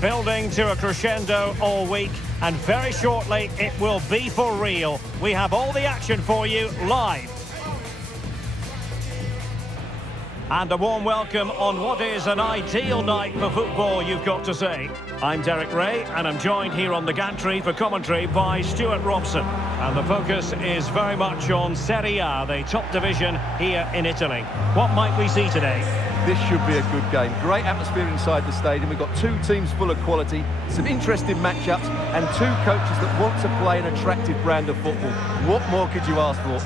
Building to a crescendo all week, and very shortly it will be for real. We have all the action for you live. And a warm welcome on what is an ideal night for football, you've got to say. I'm Derek Ray, and I'm joined here on the gantry for commentary by Stuart Robson. And the focus is very much on Serie A, the top division here in Italy. What might we see today? This should be a good game. Great atmosphere inside the stadium. We've got two teams full of quality, some interesting matchups, and two coaches that want to play an attractive brand of football. What more could you ask for?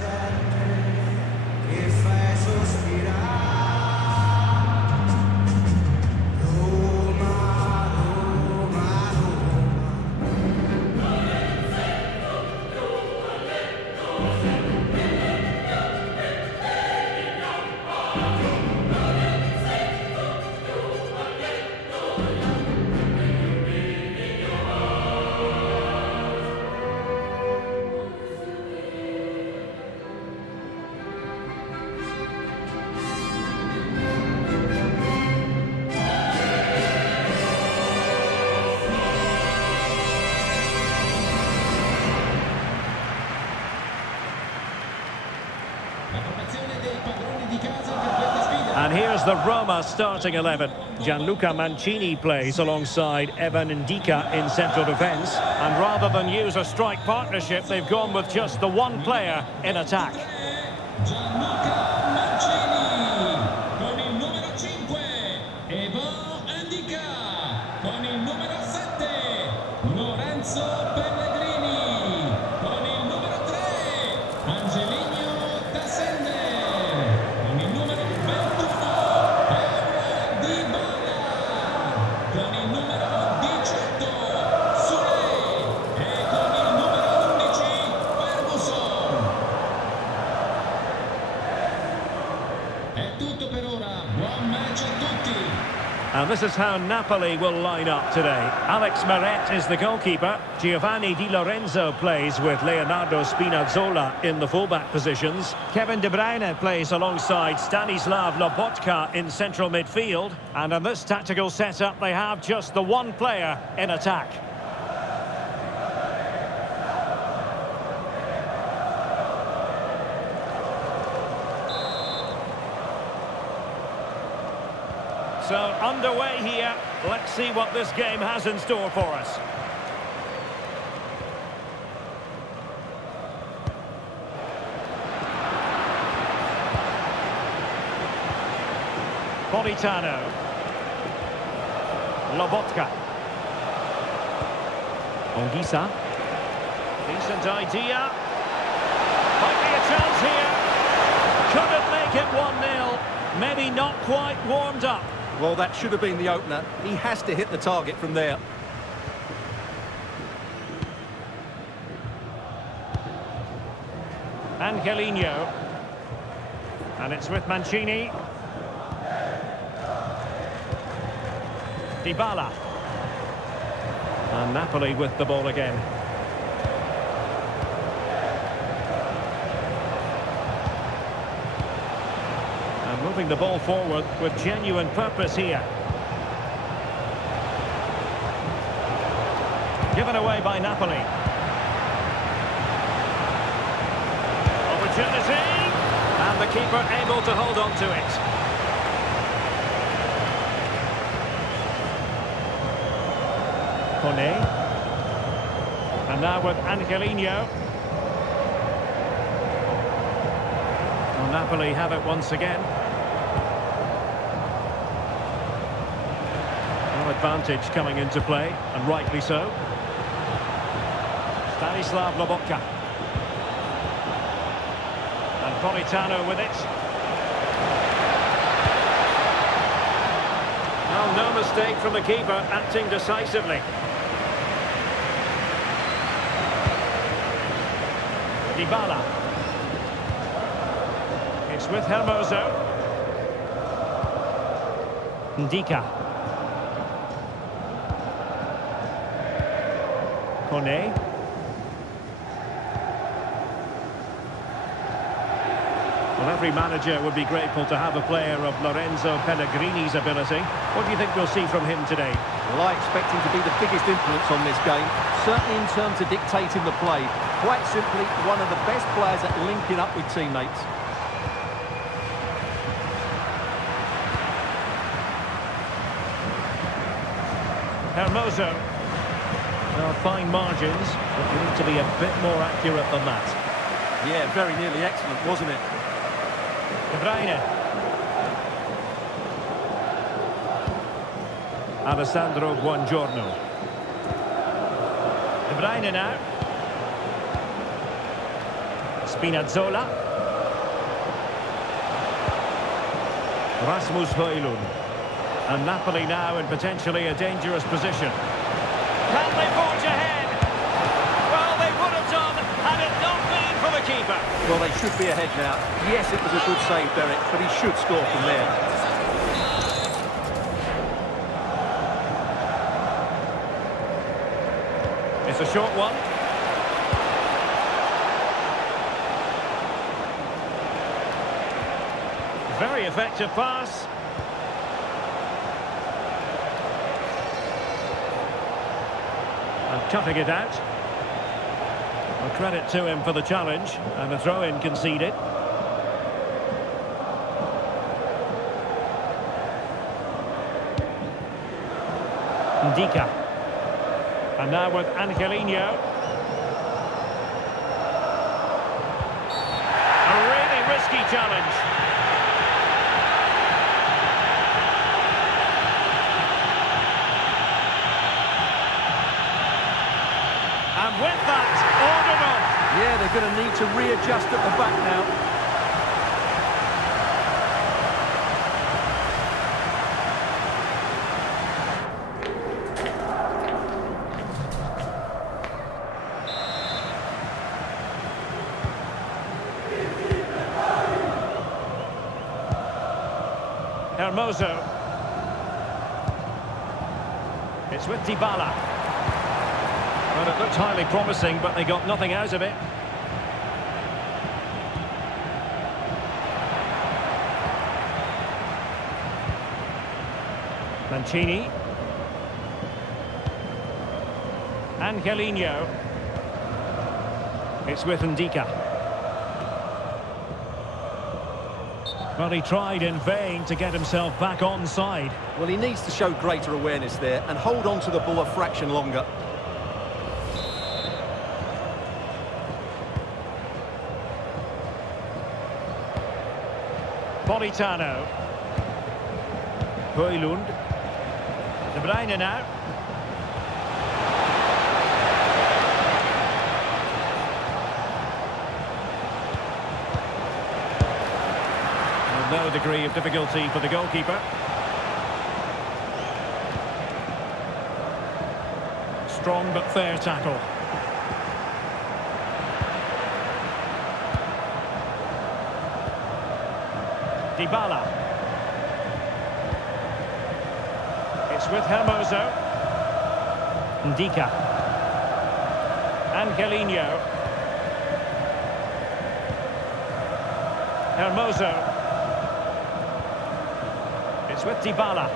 And here's the Roma starting 11. Gianluca Mancini plays alongside Evan Ndika in central defence. And rather than use a strike partnership, they've gone with just the one player in attack. Gianluca Mancini con il numero 5, Evan Ndika con il numero 7, Lorenzo Pellegrini con il numero 3, Angelino Tassende con il numero 21, Paul Dybala con il numero 18, Sule e con il numero 11, Ferguson. È tutto per ora, buon match a tutti. And this is how Napoli will line up today. Alex Meret is the goalkeeper. Giovanni Di Lorenzo plays with Leonardo Spinazzola in the fullback positions. Kevin De Bruyne plays alongside Stanislav Lobotka in central midfield. And in this tactical setup, they have just the one player in attack. So underway here. Let's see what this game has in store for us. Politano. Lobotka. Ongisa. Decent idea. Might be a chance here. Couldn't make it 1-0. Maybe not quite warmed up. Well, that should have been the opener. He has to hit the target from there. Angelino. And it's with Mancini. Dybala. And Napoli with the ball again. And moving the ball forward with genuine purpose here. Given away by Napoli. Opportunity. And the keeper able to hold on to it. Kone. And now with Angelino. Well, Napoli have it once again. No advantage coming into play, and rightly so. Stanislav Lobotka. And Politano with it. Well, no mistake from the keeper, acting decisively. Dybala. It's with Hermoso. Ndika. Kone. Well, every manager would be grateful to have a player of Lorenzo Pellegrini's ability. What do you think we'll see from him today? Well, I expect him to be the biggest influence on this game, certainly in terms of dictating the play. Quite simply, one of the best players at linking up with teammates. Hermoso. Well, fine margins, but you need to be a bit more accurate than that. Yeah, very nearly excellent, wasn't it? De Bruyne. Alessandro Buongiorno. De Bruyne now. Spinazzola. Rasmus Højlund. And Napoli now in potentially a dangerous position. Can they forge ahead? Well, they would have done had it not been for the keeper. Well, they should be ahead now. Yes, it was a good save, Derek, but he should score from there. It's a short one. Very effective pass. And cutting it out. Well, credit to him for the challenge, and a throw-in conceded. Ndika. And now with Angelino. A really risky challenge. And with that, ordered off. Yeah, they're going to need to readjust at the back now. Hermoso. It's with Dybala. Well, it looked highly promising, but they got nothing out of it. Mancini. Angelino. It's with Ndika. Well, he tried in vain to get himself back on side. Well, he needs to show greater awareness there and hold on to the ball a fraction longer. Politano. Højlund. De Bruyne now. No degree of difficulty for the goalkeeper. Strong but fair tackle. Dybala. It's with Hermoso. Ndika. Angelino. Hermoso. It's with Dybala.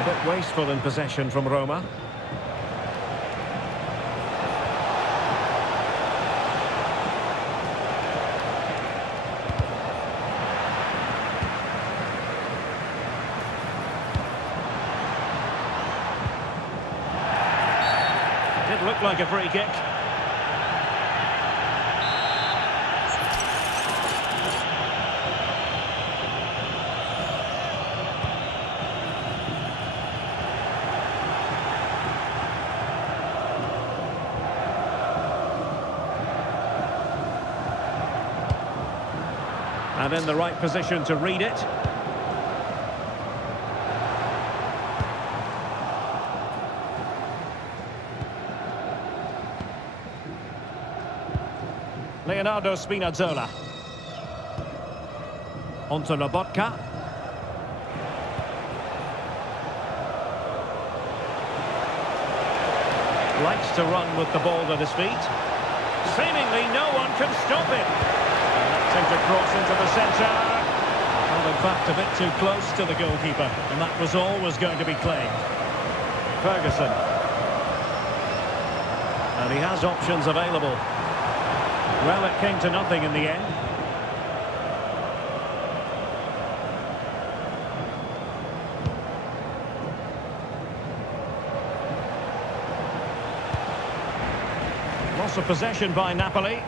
A bit wasteful in possession from Roma. did look like a free kick. And in the right position to read it. Leonardo Spinazzola. Onto Lobotka. Likes to run with the ball at his feet. Seemingly no one can stop him. Seems to cross into the centre. Well, in fact, a bit too close to the goalkeeper, and that was always going to be claimed. Ferguson. And he has options available. Well, it came to nothing in the end. Loss of possession by Napoli.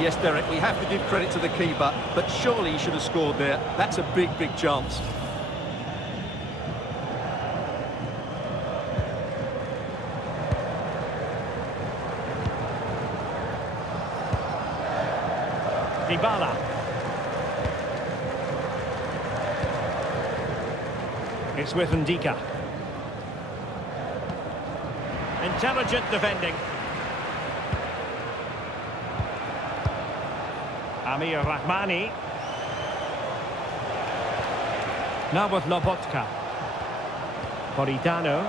Yes, Derek, we have to give credit to the keeper, but surely he should have scored there. That's a big, big chance. Dybala. It's with Ndika. Intelligent defending. Amir Rahmani. Now with Lobotka. Politano.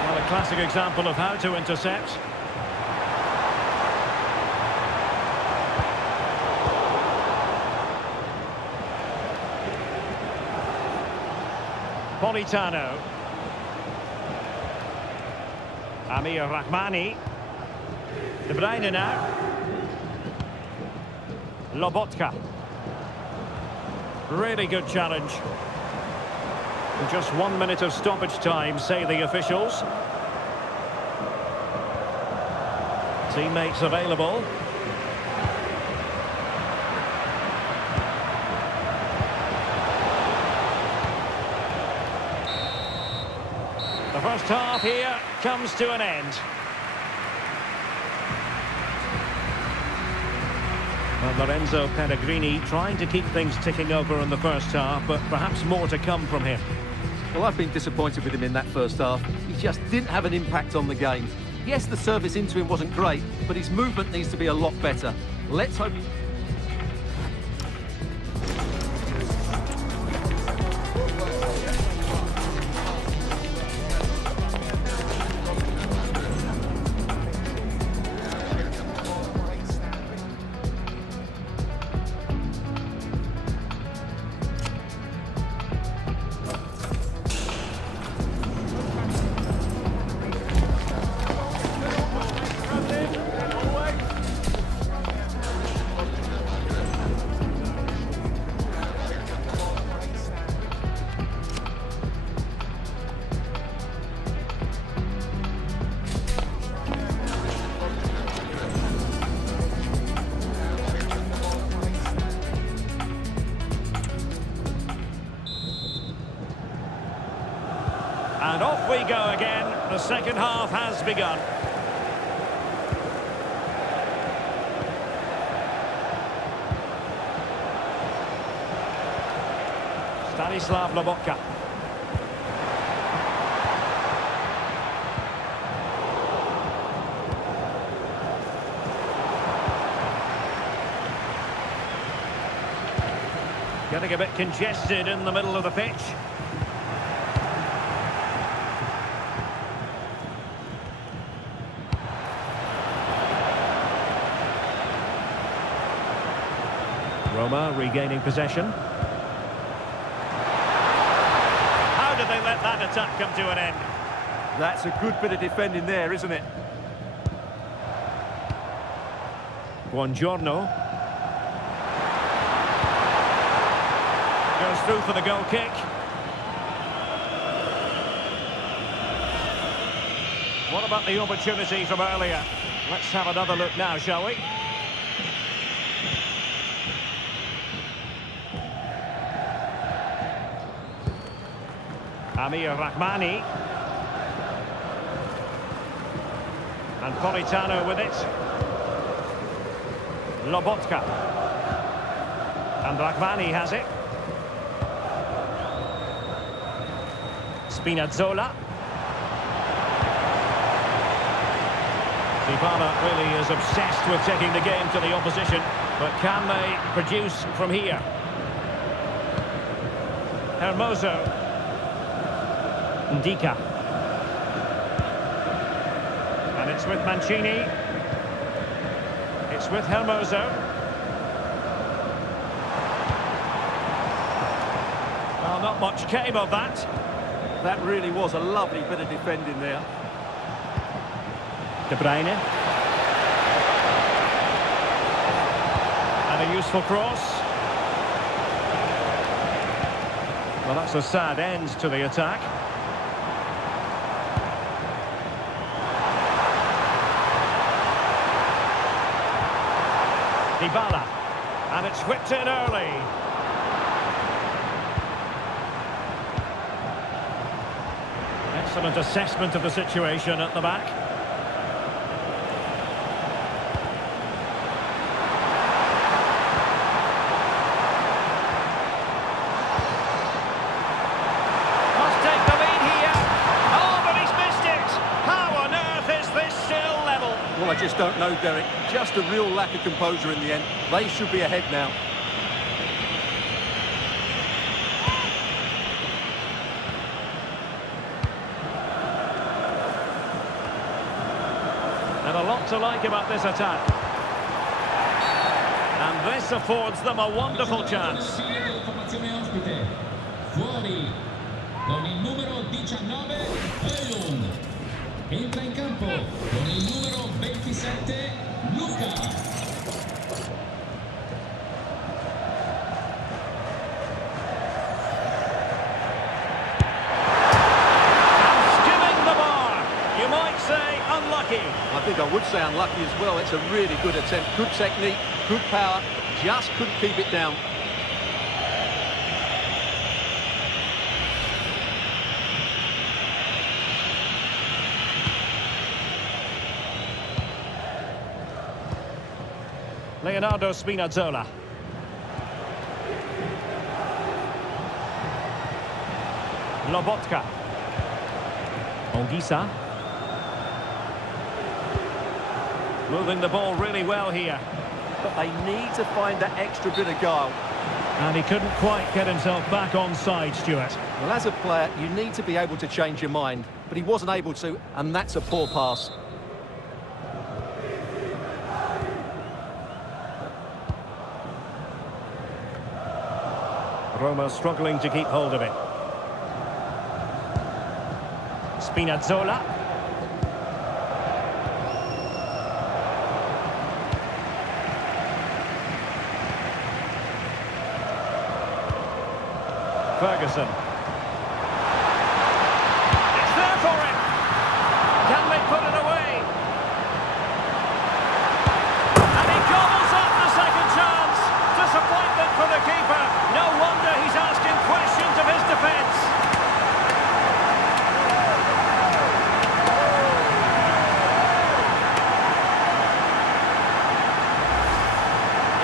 Well, a classic example of how to intercept. Politano. Amir Rahmani. De Bruyne now. Lobotka. Really good challenge. Just 1 minute of stoppage time, say the officials. Teammates available. The first half here comes to an end. Well, Lorenzo Pellegrini trying to keep things ticking over in the first half, but perhaps more to come from him. Well, I've been disappointed with him in that first half. He just didn't have an impact on the game. Yes, the service into him wasn't great, but his movement needs to be a lot better. Let's hope... And off we go again. The second half has begun. Stanislav Lobotka. Getting a bit congested in the middle of the pitch. Roma regaining possession. How did they let that attack come to an end? That's a good bit of defending there, isn't it? Buongiorno. Goes through for the goal kick. What about the opportunity from earlier? Let's have another look now, shall we? Amir Rahmani. And Politano with it. Lobotka. And Rahmani has it. Spinazzola. Dybala really is obsessed with taking the game to the opposition, but can they produce from here? Hermoso. Ndika. And it's with Mancini. It's with Hermoso. Well, not much came of that. That really was a lovely bit of defending there. De Bruyne. And a useful cross. Well, that's a sad end to the attack. Dybala. And it's whipped in early. Excellent assessment of the situation at the back. Must take the lead here. Oh, but he's missed it. How on earth is this still level? Well, I just don't know, Derek. Just a real lack of composure in the end. They should be ahead now. And a lot to like about this attack. And this affords them a wonderful chance. Fuori con il numero 19 Højlund. Entra in campo con il numero 27 Luca. I think I would say unlucky as well. It's a really good attempt. Good technique, good power, just couldn't keep it down. Leonardo Spinazzola. Lobotka. Ongisa. Moving the ball really well here. But they need to find that extra bit of guile. And he couldn't quite get himself back on side, Stuart. Well, as a player, you need to be able to change your mind. But he wasn't able to, and that's a poor pass. Roma struggling to keep hold of it. Spinazzola. Ferguson. It's there for him. Can they put it away? And he gobbles up the second chance. Disappointment for the keeper. No wonder he's asking questions of his defence.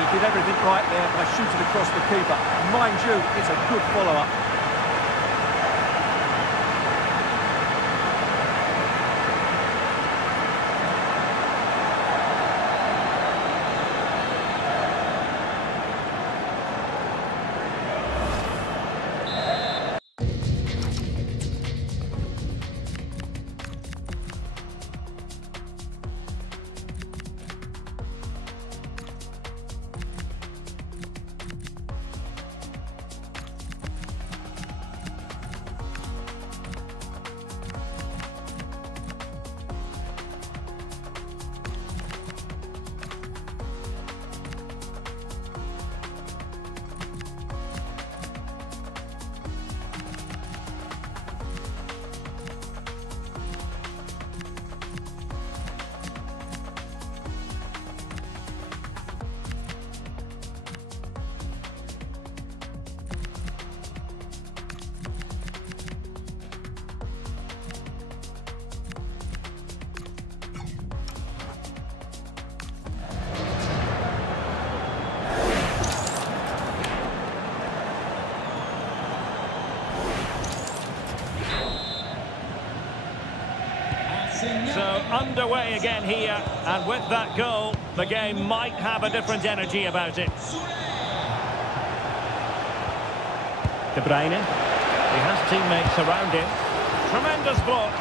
He did everything right there by shooting across the keeper. Mind you, it's a good follow-up. Underway again here, and with that goal, the game might have a different energy about it. De Bruyne. He has teammates around him. Tremendous block.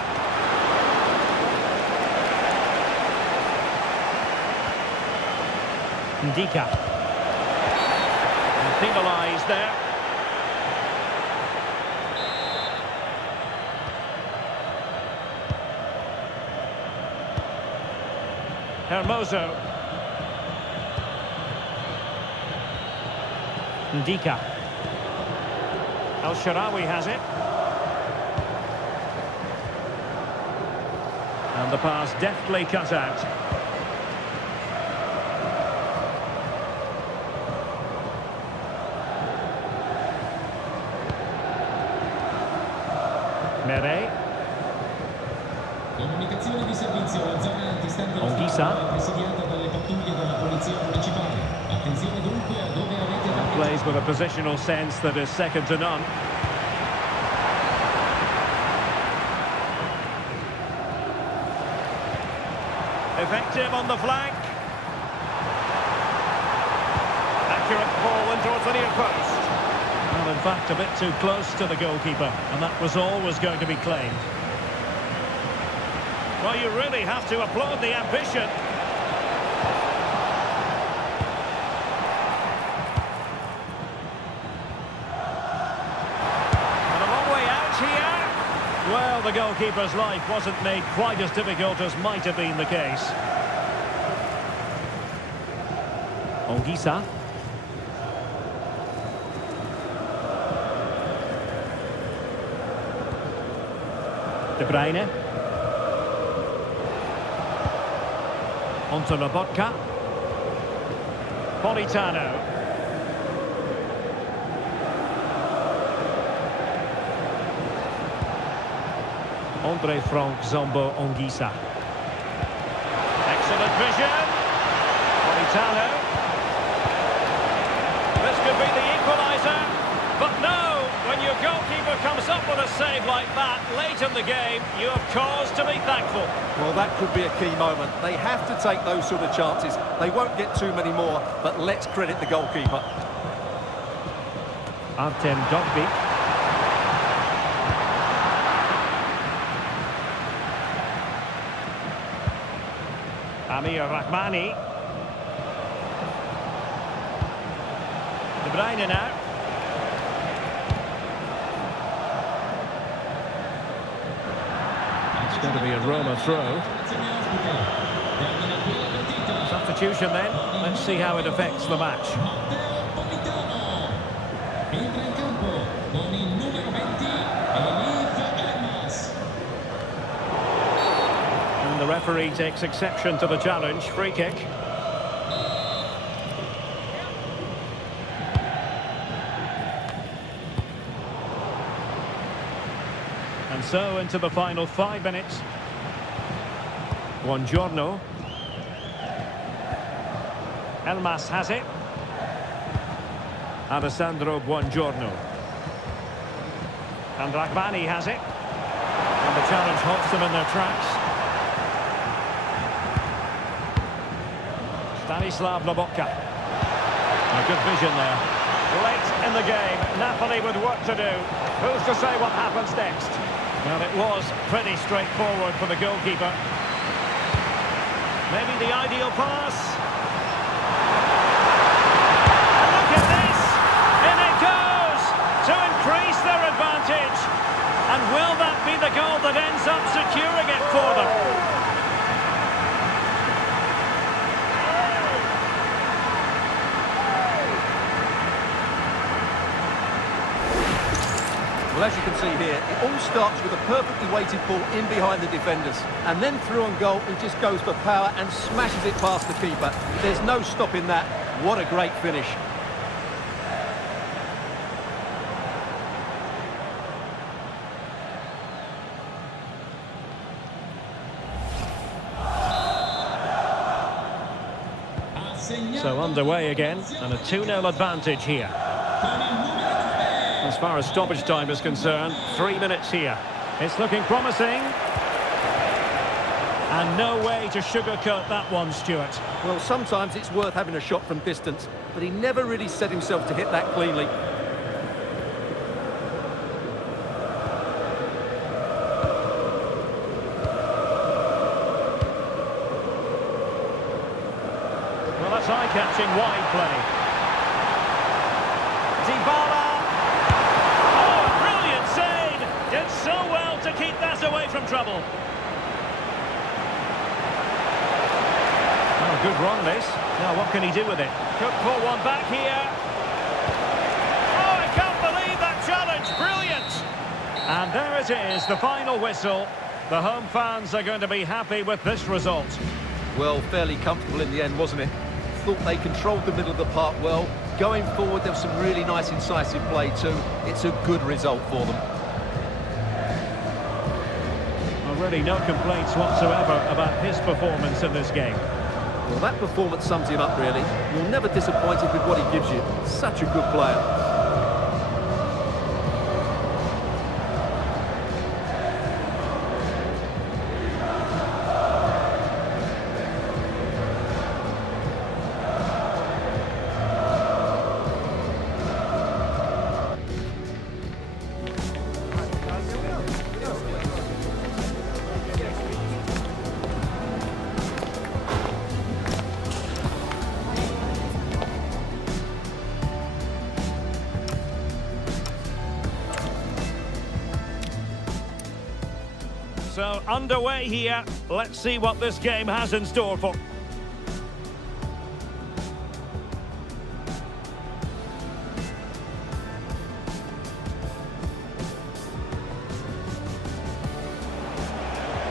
Ndika. And penalised there. Hermoso. Ndika. El Shaarawy has it. And the pass deftly cut out. Meret. Comunicazione di servizio, la zona antistante Anguissa. è presidiata dalle pattuglie della polizia municipale. Attenzione dunque a dove avete da Plays with a positional sense that is second to none. Effective on the flank. Accurate ball in towards the near post. Well, in fact, a bit too close to the goalkeeper, and that was always going to be claimed. Well, you really have to applaud the ambition. And a long way out here. Well, the goalkeeper's life wasn't made quite as difficult as might have been the case. Anguissa. De Bruyne. Onto Lobotka. Politano. Andre Frank Zambo Anguissa. Excellent vision. Politano. This could be the equaliser. But no, when your goalkeeper comes up with a save like that late in the game, you have cause to be thankful. Well, that could be a key moment. They have to take those sort of chances. They won't get too many more, but let's credit the goalkeeper. Artem Dogbik. Amir Rahmani. De Bruyne now. It's going to be a Roma throw. Substitution then. Let's see how it affects the match. entra in campo con il numero 20 Elif Elmas. And the referee takes exception to the challenge. Free kick. And so into the final 5 minutes. Buongiorno. Elmas has it. Alessandro Buongiorno. And Rahmani has it. And the challenge halts them in their tracks. Stanislav Lobotka. A good vision there. Late in the game, Napoli with work to do. Who's to say what happens next? Well, it was pretty straightforward for the goalkeeper. Maybe the ideal pass. And look at this! In it goes! To increase their advantage. And will that be the goal that ends up securing it for them? Well, as you can see here, it all starts with a perfectly weighted ball in behind the defenders. And then through on goal, he just goes for power and smashes it past the keeper. There's no stopping that. What a great finish. So underway again, and a 2-0 advantage here. As far as stoppage time is concerned, 3 minutes here. It's looking promising. And no way to sugarcoat that one, Stuart. Well, sometimes it's worth having a shot from distance, but he never really set himself to hit that cleanly. Well, that's eye-catching wide play. Dybala. Oh, a brilliant save! Did so well to keep that away from trouble. Oh, good run, this. Now, what can he do with it? Could pull one back here. Oh, I can't believe that challenge. Brilliant! And there it is, the final whistle. The home fans are going to be happy with this result. Well, fairly comfortable in the end, wasn't it? Thought they controlled the middle of the park well. Going forward, there was some really nice incisive play too. It's a good result for them. Well, really no complaints whatsoever about his performance in this game. Well, that performance sums him up, really. You're never disappointed with what he gives you. Such a good player. So, underway here. Let's see what this game has in store for...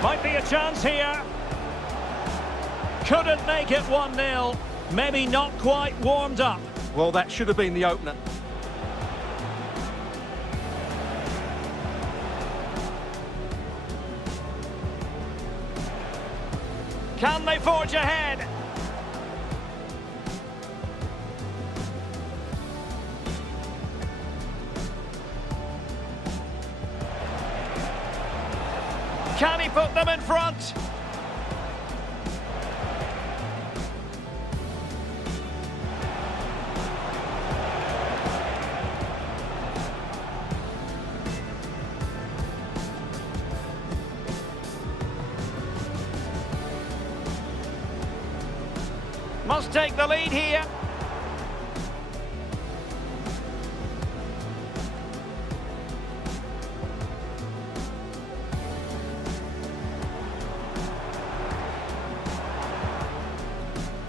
Might be a chance here. Couldn't make it 1-0. Maybe not quite warmed up. Well, that should have been the opener. Can they forge ahead? Can he put them in front? Must take the lead here.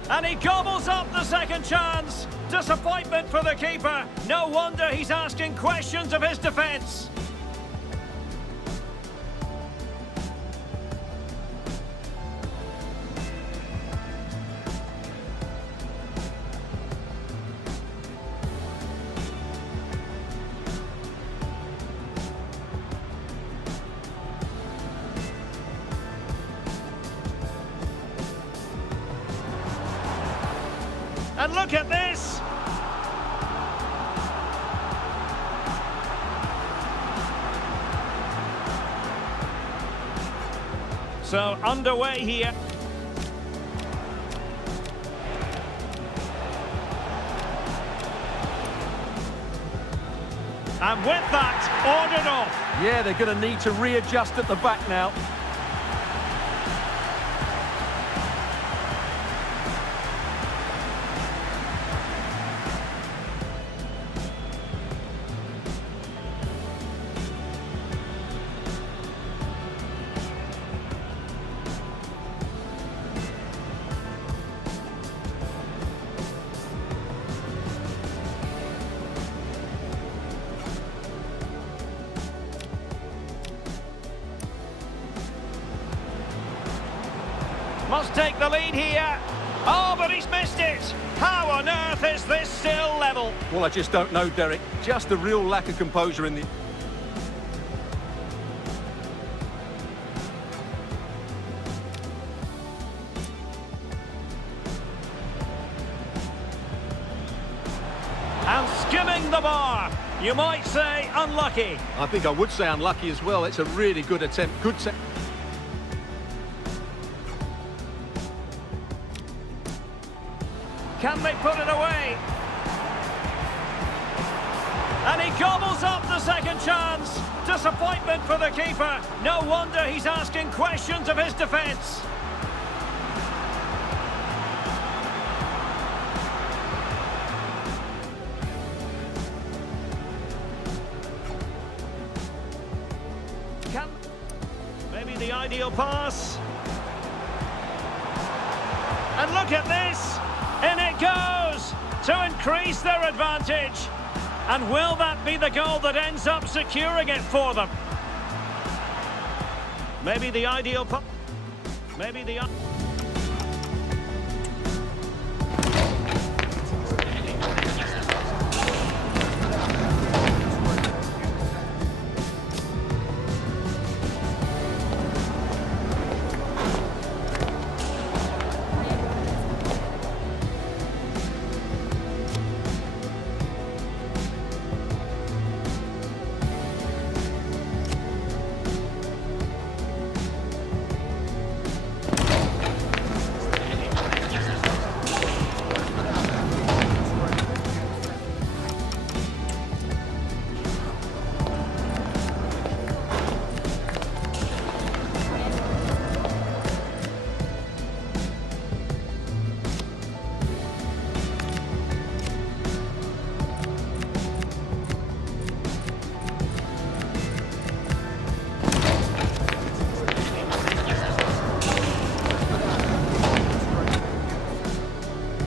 And he gobbles up the second chance. Disappointment for the keeper. No wonder he's asking questions of his defence. And look at this! So, underway here. And with that, ordered off. Yeah, they're going to need to readjust at the back now. Must take the lead here. Oh, but he's missed it. How on earth is this still level? Well, I just don't know, Derek. Just a real lack of composure in the... And skimming the bar. You might say unlucky. I think I would say unlucky as well. It's a really good attempt. Good Can they put it away? And he gobbles up the second chance. Disappointment for the keeper. No wonder he's asking questions of his defence. Maybe the ideal pass. And look at this. In it goes to increase their advantage. And will that be the goal that ends up securing it for them? Maybe the ideal pass. Maybe the